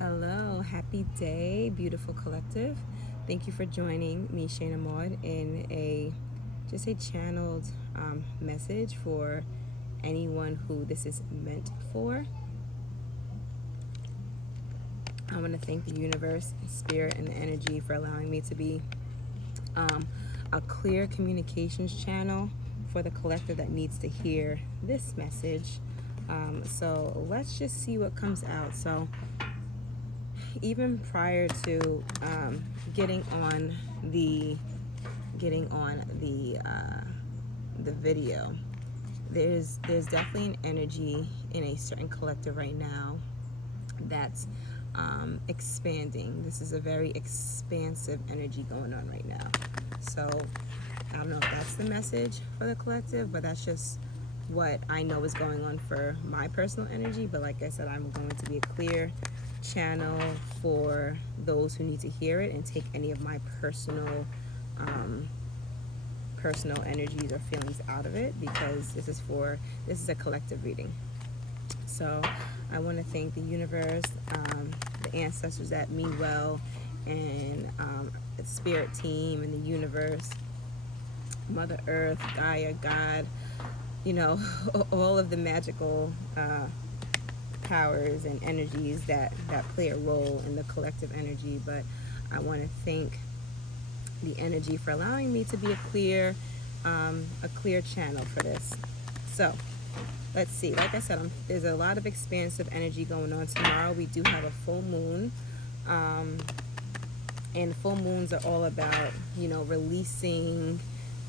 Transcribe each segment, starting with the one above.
Hello, happy day, beautiful collective. Thank you for joining me, Shayna Maude, in a channeled message for anyone who this is meant for. I want to thank the universe, spirit, and the energy for allowing me to be a clear communications channel for the collective that needs to hear this message. So let's just see what comes out. So even prior to getting on the video, there's definitely an energy in a certain collective right now that's expanding. This is a very expansive energy going on right now. So I don't know if that's the message for the collective, but that's just what I know is going on for my personal energy. But like I said, I'm going to be a clear channel for those who need to hear it and take any of my personal energies or feelings out of it, because this is a collective reading. So I want to thank the universe, the ancestors that mean well, and the spirit team and the universe, Mother Earth, Gaia, God, all of the magical powers and energies that play a role in the collective energy. But I want to thank the energy for allowing me to be a clear channel for this. So let's see. Like I said, there's a lot of expansive energy going on. Tomorrow we do have a full moon, and full moons are all about releasing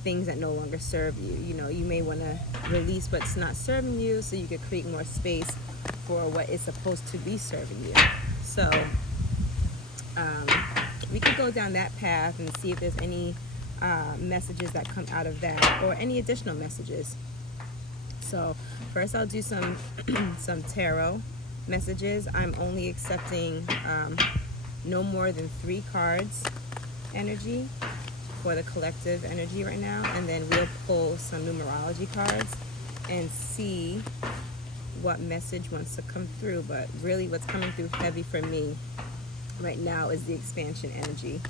things that no longer serve you. You may want to release what's not serving you so you could create more space for what is supposed to be serving you. So we could go down that path and see if there's any messages that come out of that, or any additional messages. So first I'll do some tarot messages. I'm only accepting no more than 3 cards energy for the collective energy right now, and then we'll pull some numerology cards and see what message wants to come through. But really what's coming through heavy for me right now is the expansion energy.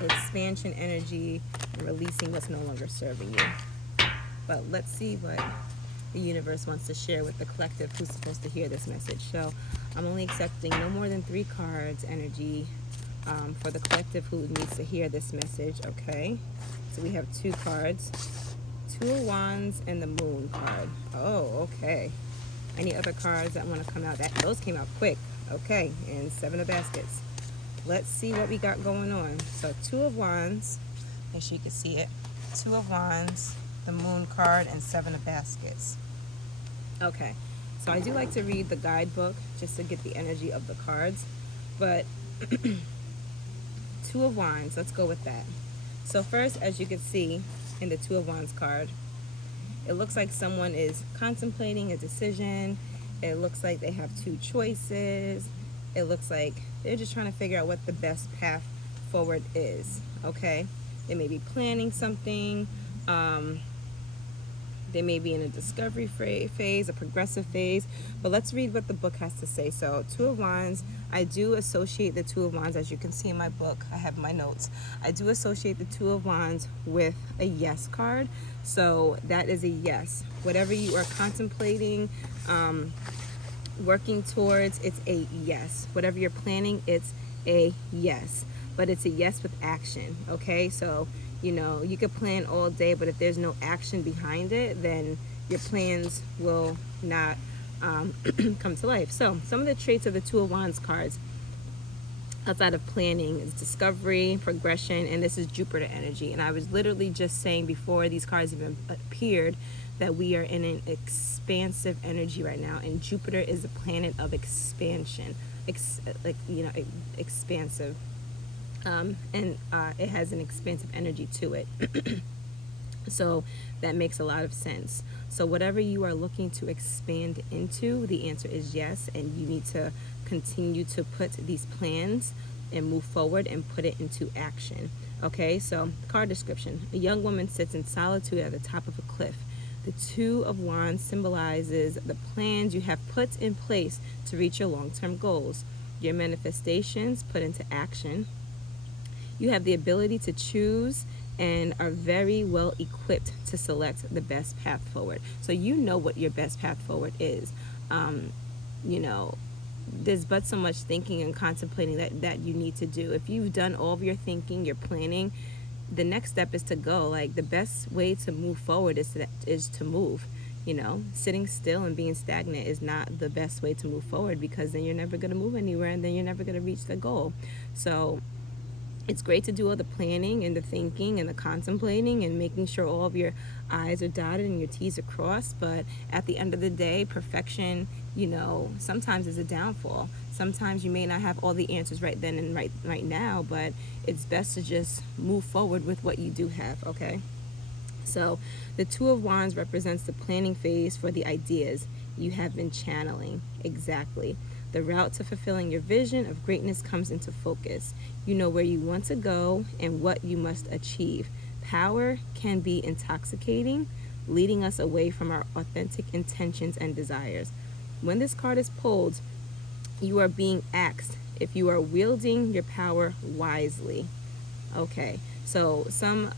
Expansion energy and releasing what's no longer serving you. But let's see what the universe wants to share with the collective who's supposed to hear this message. So I'm only accepting no more than 3 cards energy for the collective who needs to hear this message. Okay, so we have 2 cards, 2 of Wands and the Moon card. Oh, okay. Any other cards that want to come out? Those came out quick. Okay, and 7 of Baskets. Let's see what we got going on. So 2 of Wands, make sure you can see it. 2 of Wands, the Moon card, and 7 of Baskets. Okay, so I do like to read the guidebook just to get the energy of the cards, but 2 of Wands, let's go with that. So first, as you can see in the 2 of Wands card, it looks like someone is contemplating a decision. It looks like they have 2 choices. It looks like they're just trying to figure out what the best path forward is. Okay, they may be planning something. They may be in a discovery phase, a progressive phase, but let's read what the book has to say. So 2 of Wands, I do associate the 2 of Wands, as you can see in my book, I have my notes. I do associate the 2 of Wands with a yes card. So that is a yes. Whatever you are contemplating, working towards, it's a yes. Whatever you're planning, it's a yes. But it's a yes with action, okay? So you could plan all day, but if there's no action behind it, then your plans will not come to life. So some of the traits of the 2 of Wands cards outside of planning is discovery, progression, and this is Jupiter energy. And I was literally just saying before these cards even appeared that we are in an expansive energy right now, and Jupiter is the planet of expansion, expansive. And it has an expansive energy to it. So that makes a lot of sense. So whatever you are looking to expand into, the answer is yes, and you need to continue to put these plans and move forward and put it into action. Okay, so card description. A young woman sits in solitude at the top of a cliff. The Two of Wands symbolizes the plans you have put in place to reach your long-term goals, your manifestations put into action. You have the ability to choose and are very well equipped to select the best path forward. So you know what your best path forward is. You know, there's but so much thinking and contemplating that you need to do. If you've done all of your thinking, your planning, the next step is to go. Like, the best way to move forward is to move. You know, sitting still and being stagnant is not the best way to move forward, because then you're never going to move anywhere, and then you're never going to reach the goal. So it's great to do all the planning and the thinking and the contemplating and making sure all of your I's are dotted and your T's are crossed. But at the end of the day, perfection, you know, sometimes is a downfall. Sometimes you may not have all the answers right then and right now, but it's best to just move forward with what you do have, okay? So the Two of Wands represents the planning phase for the ideas you have been channeling. Exactly. The route to fulfilling your vision of greatness comes into focus. You know where you want to go and what you must achieve. Power can be intoxicating, leading us away from our authentic intentions and desires. When this card is pulled, you are being asked if you are wielding your power wisely. Okay, so some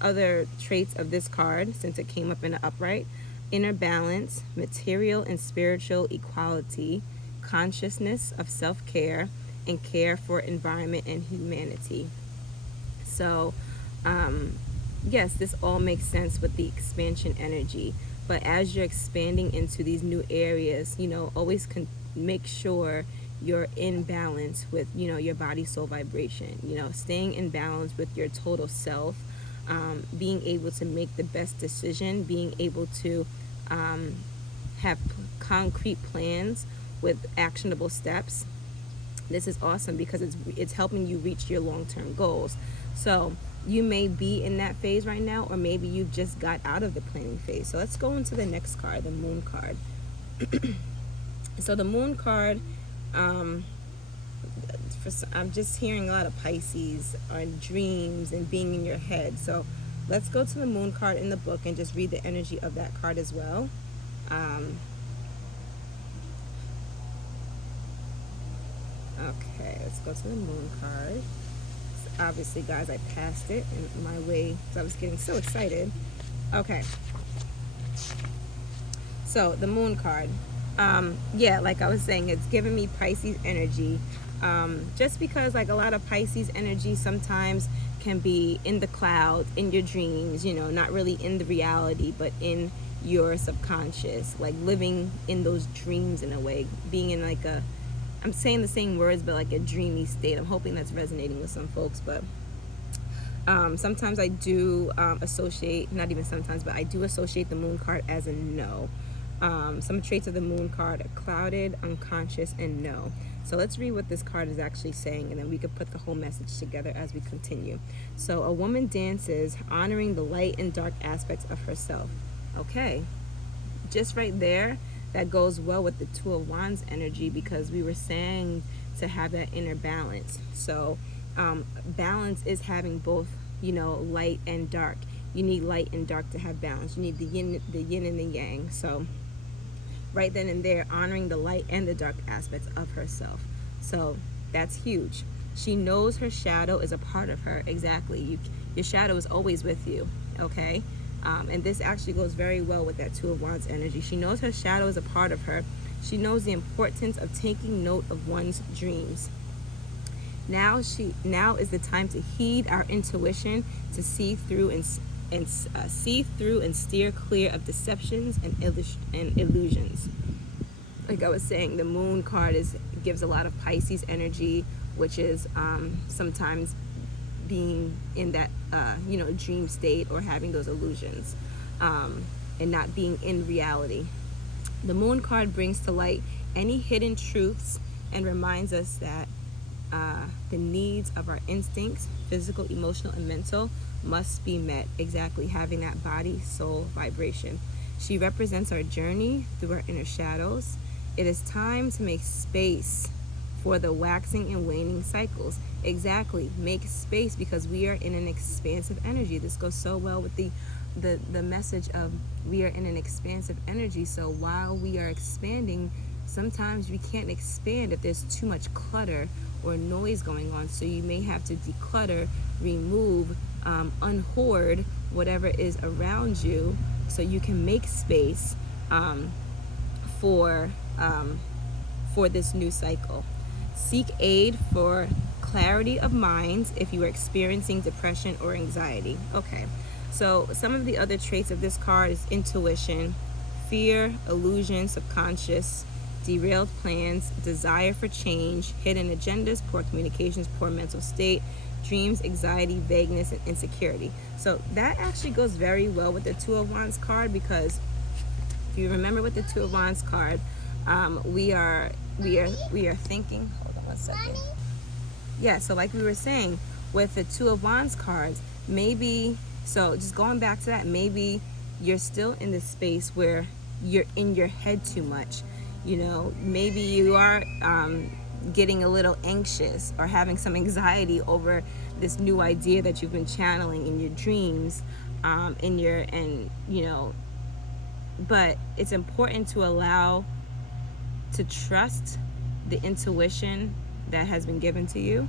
other traits of this card, since it came up in the upright: inner balance, material and spiritual equality, consciousness of self-care, and care for environment and humanity. So, yes, this all makes sense with the expansion energy. But as you're expanding into these new areas, you know, always make sure you're in balance with, you know, your body soul vibration, you know, staying in balance with your total self, being able to make the best decision, being able to have concrete plans with actionable steps. This is awesome because it's helping you reach your long-term goals. So you may be in that phase right now, or maybe you just got out of the planning phase. So let's go into the next card, the Moon card. So the Moon card, I'm just hearing a lot of Pisces on dreams and being in your head. So let's go to the Moon card in the book and just read the energy of that card as well. Okay, let's go to the Moon card. So obviously, guys, I passed it in my way because I was getting so excited. Okay. So the Moon card. Yeah, like I was saying, it's giving me Pisces energy. Just because, like, a lot of Pisces energy sometimes can be in the clouds, in your dreams, you know, not really in the reality, but in your subconscious, like living in those dreams in a way, being in like a, I'm saying the same words, but like a dreamy state. I'm hoping that's resonating with some folks. But sometimes I do associate, not even sometimes, but I do associate the Moon card as a no. Some traits of the Moon card are clouded, unconscious, and no. So let's read what this card is actually saying, and then we could put the whole message together as we continue. So a woman dances, honoring the light and dark aspects of herself. Okay, just right there, that goes well with the Two of Wands energy, because we were saying to have that inner balance. So balance is having both, you know, light and dark. You need light and dark to have balance. You need the yin and the yang. So right then and there, honoring the light and the dark aspects of herself. So that's huge. She knows her shadow is a part of her. Exactly. Your shadow is always with you. Okay. And this actually goes very well with that Two of Wands energy. She knows her shadow is a part of her. She knows the importance of taking note of one's dreams. Now is the time to heed our intuition, to see through and steer clear of deceptions and illusions. Like I was saying, the Moon card gives a lot of Pisces energy, which is sometimes being in that dream state, or having those illusions, and not being in reality. The Moon card brings to light any hidden truths and reminds us that the needs of our instincts, physical, emotional, and mental, must be met. Exactly, having that body soul vibration. She represents our journey through our inner shadows. It is time to make space for the waxing and waning cycles. Exactly, make space, because we are in an expansive energy. This goes so well with the the message of we are in an expansive energy. So while we are expanding, sometimes we can't expand if there's too much clutter or noise going on. So you may have to declutter, remove, unhoard whatever is around you, so you can make space for this new cycle. Seek aid for clarity of mind if you are experiencing depression or anxiety. Okay, so some of the other traits of this card is intuition, fear, illusion, subconscious, derailed plans, desire for change, hidden agendas, poor communications, poor mental state, dreams, anxiety, vagueness, and insecurity. So that actually goes very well with the Two of Wands card, because if you remember with the Two of Wands card, we are thinking. Hold on one second. Yeah, so like we were saying with the Two of Wands cards, maybe, so just going back to that, maybe you're still in this space where you're in your head too much. You know, maybe you are getting a little anxious or having some anxiety over this new idea that you've been channeling in your dreams, but it's important to allow, to trust the intuition that has been given to you,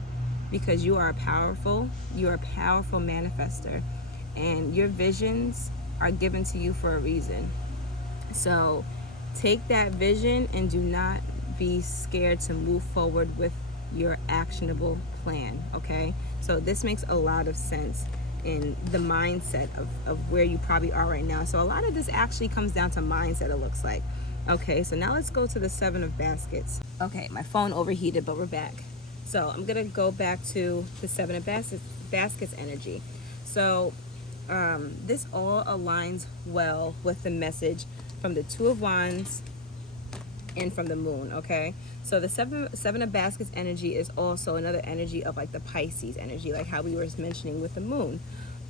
because you are a powerful manifester, and your visions are given to you for a reason. So take that vision and do not be scared to move forward with your actionable plan. Okay, so this makes a lot of sense in the mindset of where you probably are right now. So a lot of this actually comes down to mindset, it looks like. Okay, so now let's go to the Seven of Baskets. Okay, my phone overheated, but we're back. So I'm gonna go back to the Seven of Baskets energy. So this all aligns well with the message from the Two of Wands and from the Moon. Okay, so the seven of Baskets energy is also another energy of like the Pisces energy, like how we were mentioning with the Moon.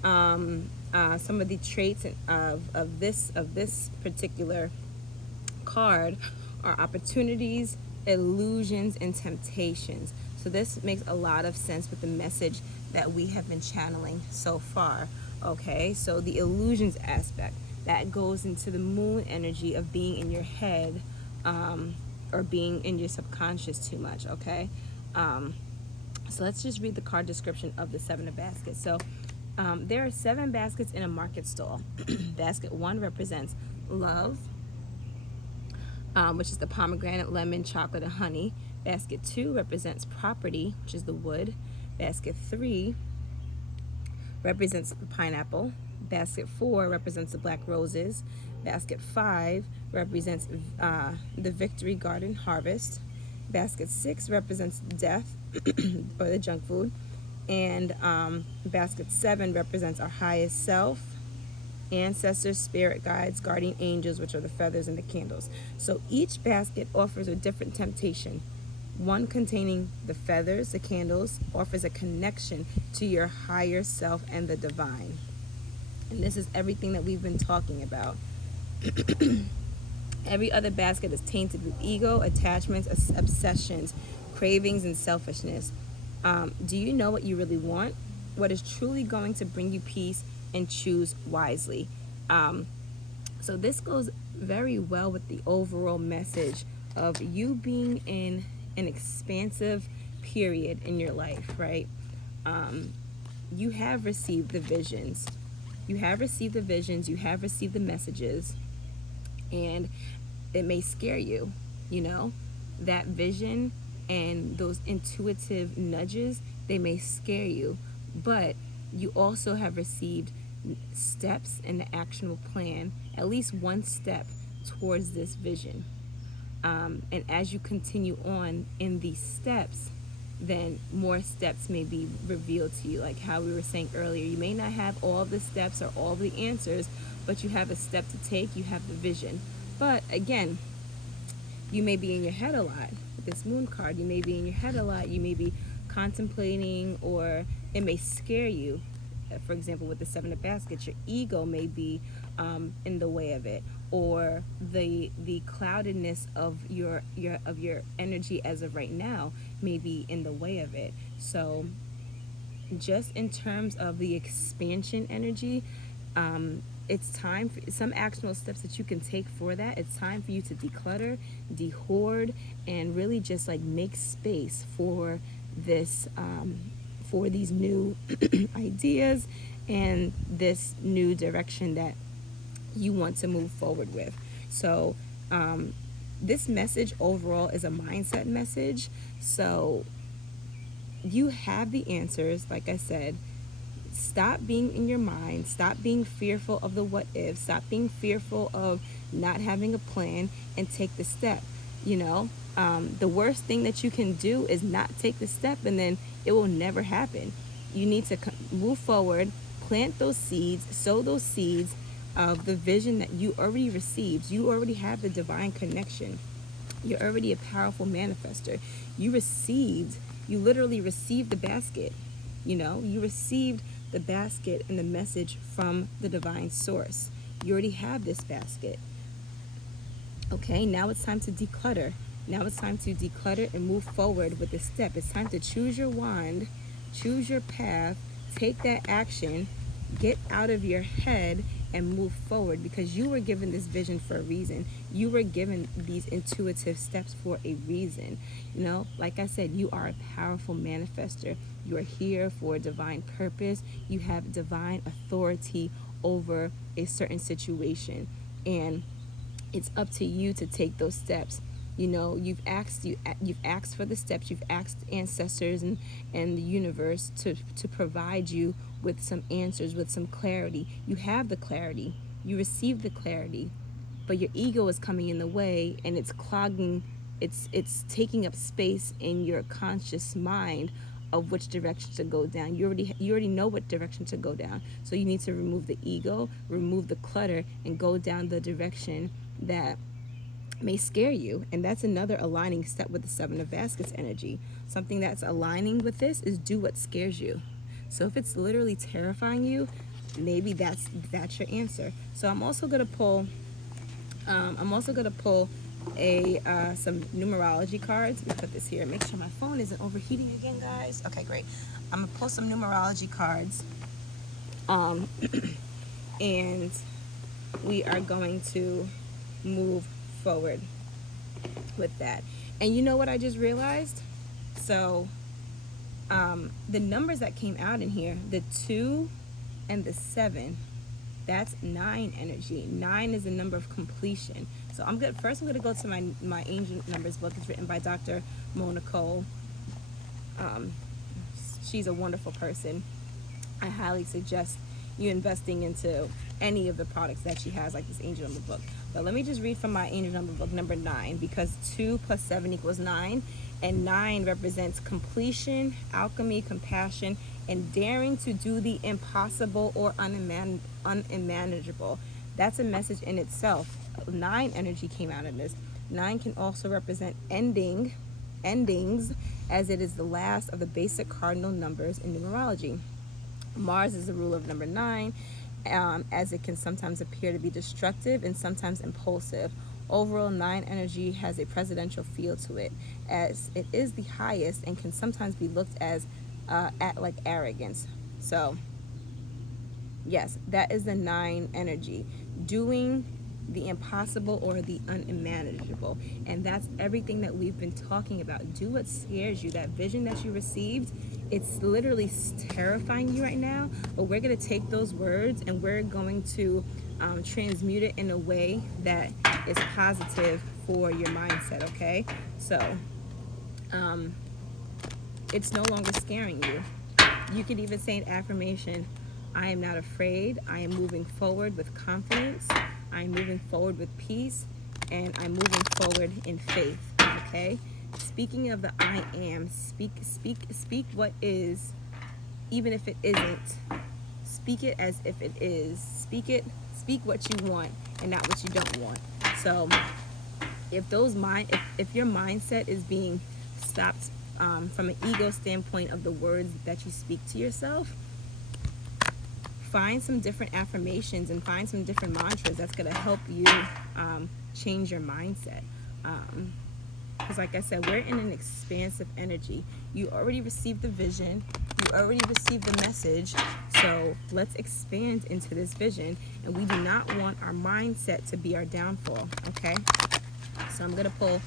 Some of the traits of this particular card are opportunities, illusions, and temptations. So this makes a lot of sense with the message that we have been channeling so far. Okay, so the illusions aspect, that goes into the Moon energy of being in your head, or being in your subconscious too much. Okay, so let's just read the card description of the Seven of Baskets. So there are 7 baskets in a market stall. Basket 1 represents love, which is the pomegranate, lemon, chocolate, and honey. Basket 2 represents property, which is the wood. Basket 3 represents the pineapple. Basket 4 represents the black roses. Basket 5 represents the victory garden harvest. Basket 6 represents death or the junk food. And basket 7 represents our highest self, ancestors, spirit guides, guardian angels, which are the feathers and the candles. So each basket offers a different temptation. One containing the feathers, the candles, offers a connection to your higher self and the divine. And this is everything that we've been talking about. Every other basket is tainted with ego, attachments, obsessions, cravings, and selfishness. Do you know what you really want? What is truly going to bring you peace? And choose wisely. So this goes very well with the overall message of you being in an expansive period in your life, right? You have received the visions. You have received the visions. You have received the messages. And it may scare you, you know? That vision and those intuitive nudges, they may scare you. But you also have received steps in the actionable plan, at least one step towards this vision. And as you continue on in these steps, then more steps may be revealed to you. Like how we were saying earlier, you may not have all the steps or all the answers, but you have a step to take, you have the vision. But again, you may be in your head a lot. With this Moon card, you may be in your head a lot. You may be contemplating, or it may scare you. For example, with the Seven of Baskets, your ego may be in the way of it, or the cloudedness of your energy as of right now may be in the way of it. So just in terms of the expansion energy, it's time for some actionable steps that you can take for that. It's time for you to declutter, dehoard, and really just like make space for this, for these new ideas and this new direction that you want to move forward with. So, this message overall is a mindset message. So, you have the answers, like I said. Stop being in your mind. Stop being fearful of the what if. Stop being fearful of not having a plan, and take the step. You know, the worst thing that you can do is not take the step, and then it will never happen. You need to move forward, plant those seeds, sow those seeds of the vision that you already received. You already have the divine connection. You're already a powerful manifester. You literally received the basket. You know, you received the basket and the message from the divine source. You already have this basket. Okay, now it's time to declutter. Now it's time to declutter and move forward with the step. It's time to choose your wand, choose your path, take that action, get out of your head and move forward, because you were given this vision for a reason. You were given these intuitive steps for a reason. You know, like I said, you are a powerful manifester. You are here for a divine purpose. You have divine authority over a certain situation, and it's up to you to take those steps. You know, you've asked for the steps. You've asked ancestors and the universe to provide you with some answers, with some clarity. You have the clarity. You receive the clarity, but your ego is coming in the way, and it's clogging. It's taking up space in your conscious mind of which direction to go down. You already know what direction to go down. So you need to remove the ego, remove the clutter, and go down the direction that may scare you. And that's another aligning step with the Seven of Baskets energy. Something that's aligning with this is do what scares you. So if it's literally terrifying you, maybe that's your answer. So I'm also gonna pull some numerology cards. Let me put this here. Make sure my phone isn't overheating again, guys. Okay, great. I'm gonna pull some numerology cards, and we are going to move forward with that. And you know what I just realized? So the numbers that came out in here, the 2 and the 7, that's 9 energy. 9 is the number of completion. So I'm gonna go to my Angel Numbers book. It's written by Dr. Mona Cole. She's a wonderful person. I highly suggest you investing into any of the products that she has, like this Angel Number book. But let me just read from my Angel Number book, number 9, because 2 plus 7 equals 9, and 9 represents completion, alchemy, compassion, and daring to do the impossible or unmanageable. That's a message in itself. 9 energy came out of this. 9 can also represent endings, as it is the last of the basic cardinal numbers in numerology. Mars is the ruler of number 9, as it can sometimes appear to be destructive and sometimes impulsive. Overall, 9 energy has a presidential feel to it, as it is the highest and can sometimes be looked at like arrogance. So yes, that is the 9 energy, doing the impossible or the unmanageable. And that's everything that we've been talking about. Do what scares you. That vision that you received, it's literally terrifying you right now, but we're going to take those words and we're going to transmute it in a way that is positive for your mindset. Okay, so it's no longer scaring you. You could even say an affirmation: I am not afraid. I am moving forward with confidence. I'm moving forward with peace, and I'm moving forward in faith. Okay, speaking of the I am, speak what is, even if it isn't. Speak it as if it is. Speak what you want and not what you don't want. So if your mindset is being stopped from an ego standpoint of the words that you speak to yourself, find some different affirmations and find some different mantras that's going to help you change your mindset. Because like I said, we're in an expansive energy. You already received the vision. You already received the message. So let's expand into this vision. And we do not want our mindset to be our downfall, okay? So I'm going to pull,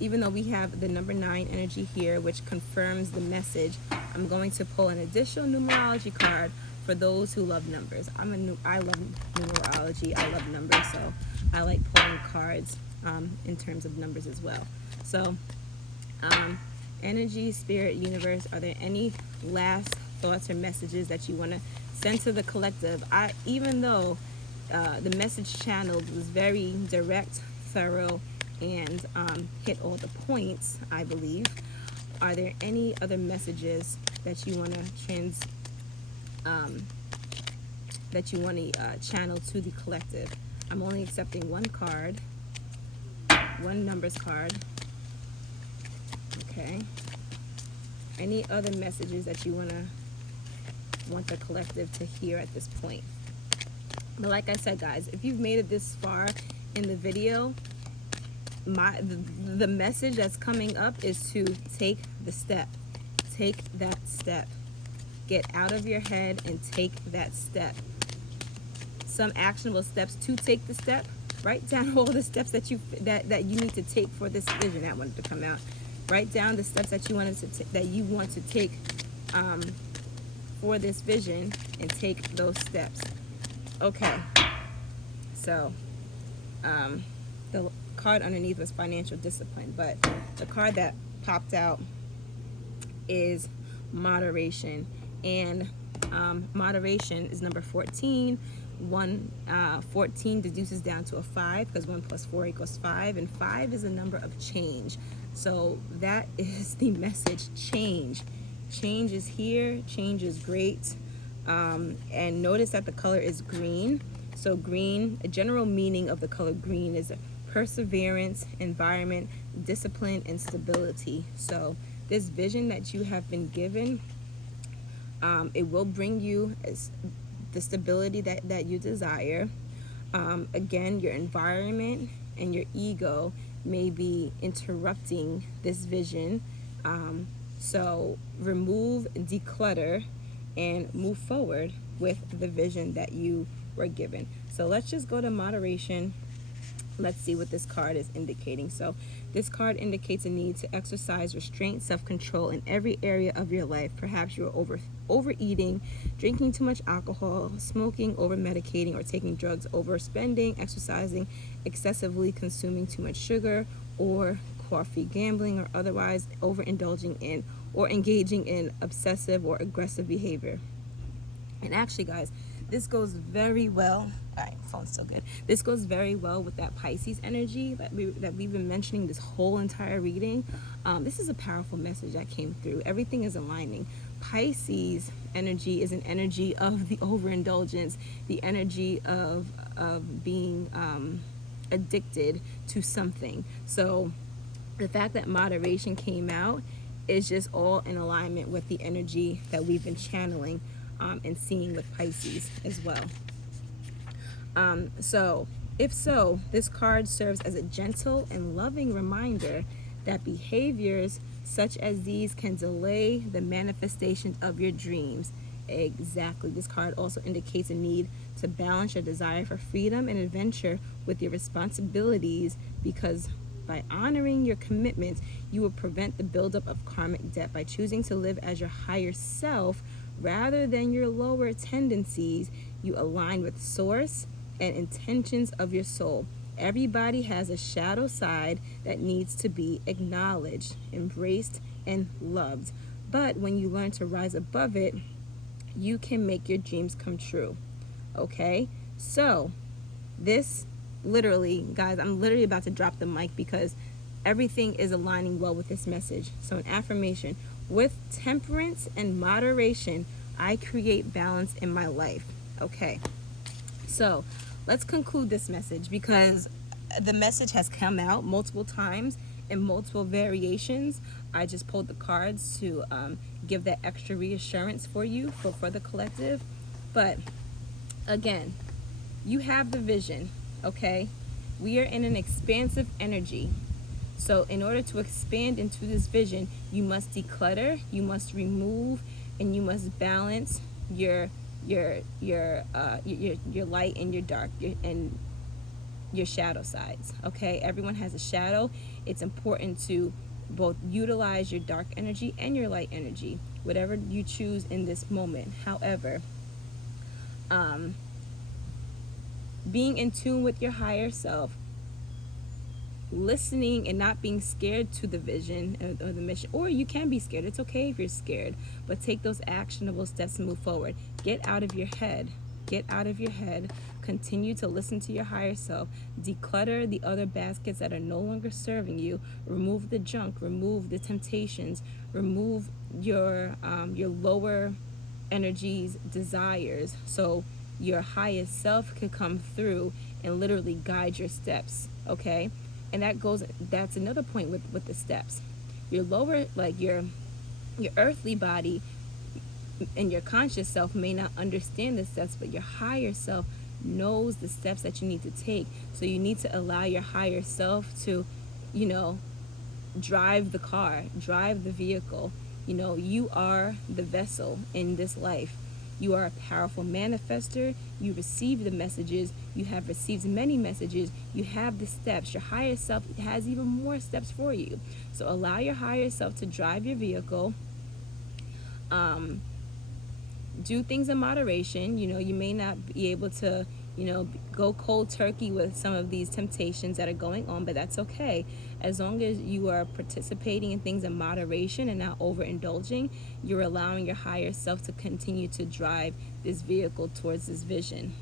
even though we have the number 9 energy here, which confirms the message, I'm going to pull an additional numerology card for those who love numbers. I love numerology. I love numbers, so I like pulling cards in terms of numbers as well. So, energy, spirit, universe, are there any last thoughts or messages that you want to send to the collective? Even though the message channeled was very direct, thorough, and hit all the points, I believe, are there any other messages that you want to channel to the collective? I'm only accepting one card, one numbers card. Okay. Any other messages that you want the collective to hear at this point? But like I said, guys, if you've made it this far in the video, the message that's coming up is to take the step. Take that step. Get out of your head and take that step. Some actionable steps to take the step. Write down all the steps that you need to take for this vision that wanted to come out. Write down the steps that you want to take for this vision, and take those steps. Okay. So, the card underneath was financial discipline, but the card that popped out is moderation, and moderation is number 14. 14 deduces down to a 5 because 1 + 4 = 5, and 5 is a number of change. So that is the message: change. Change is here. Change is great. And notice that the color is green. So green, a general meaning of the color green is perseverance, environment, discipline, and stability. So this vision that you have been given, it will bring you the stability that you desire. Again, your environment and your ego may be interrupting this vision. So remove, declutter, and move forward with the vision that you were given. So let's just go to moderation. Let's see what this card is indicating. So this card indicates a need to exercise restraint, self-control in every area of your life. Perhaps you're overeating, drinking too much alcohol, smoking, over-medicating, or taking drugs, overspending, exercising, excessively consuming too much sugar or coffee, gambling, or otherwise overindulging in or engaging in obsessive or aggressive behavior. And actually, guys, this goes very well. All right, phone's still good. This goes very well with that Pisces energy that we've been mentioning this whole entire reading. This is a powerful message that came through. Everything is aligning. Pisces energy is an energy of the overindulgence, the energy of being addicted to something. So the fact that moderation came out is just all in alignment with the energy that we've been channeling and seeing with Pisces as well. So if so, this card serves as a gentle and loving reminder that behaviors such as these can delay the manifestation of your dreams. Exactly. This card also indicates a need to balance your desire for freedom and adventure with your responsibilities, because by honoring your commitments, you will prevent the buildup of karmic debt. By choosing to live as your higher self rather than your lower tendencies, you align with source and intentions of your soul. Everybody has a shadow side that needs to be acknowledged, embraced, and loved. But when you learn to rise above it, you can make your dreams come true. Okay? So, this literally, guys, I'm literally about to drop the mic because everything is aligning well with this message. So, an affirmation: with temperance and moderation, I create balance in my life. Okay. So, let's conclude this message, because the message has come out multiple times in multiple variations. I just pulled the cards to give that extra reassurance for you, for the collective. But again, you have the vision, okay? We are in an expansive energy. So in order to expand into this vision, you must declutter, you must remove, and you must balance your your light and your dark, and your shadow sides. Okay, everyone has a shadow. It's important to both utilize your dark energy and your light energy, whatever you choose in this moment. However, being in tune with your higher self, listening and not being scared to the vision or the mission, or you can be scared, it's okay if you're scared, but take those actionable steps to move forward. Get out of your head, get out of your head, continue to listen to your higher self, declutter the other baskets that are no longer serving you, remove the junk, remove the temptations, remove your lower energies, desires, so your highest self could come through and literally guide your steps. Okay, and that's another point with the steps. Your lower, like your earthly body and your conscious self may not understand the steps, but your higher self knows the steps that you need to take. So you need to allow your higher self to, you know, drive the car, drive the vehicle. You know, you are the vessel in this life. You are a powerful manifester. You receive the messages. You have received many messages. You have the steps. Your higher self has even more steps for you. So allow your higher self to drive your vehicle. Do things in moderation. You know, you may not be able to, you know, go cold turkey with some of these temptations that are going on, but that's okay. As long as you are participating in things in moderation and not overindulging, you're allowing your higher self to continue to drive this vehicle towards this vision.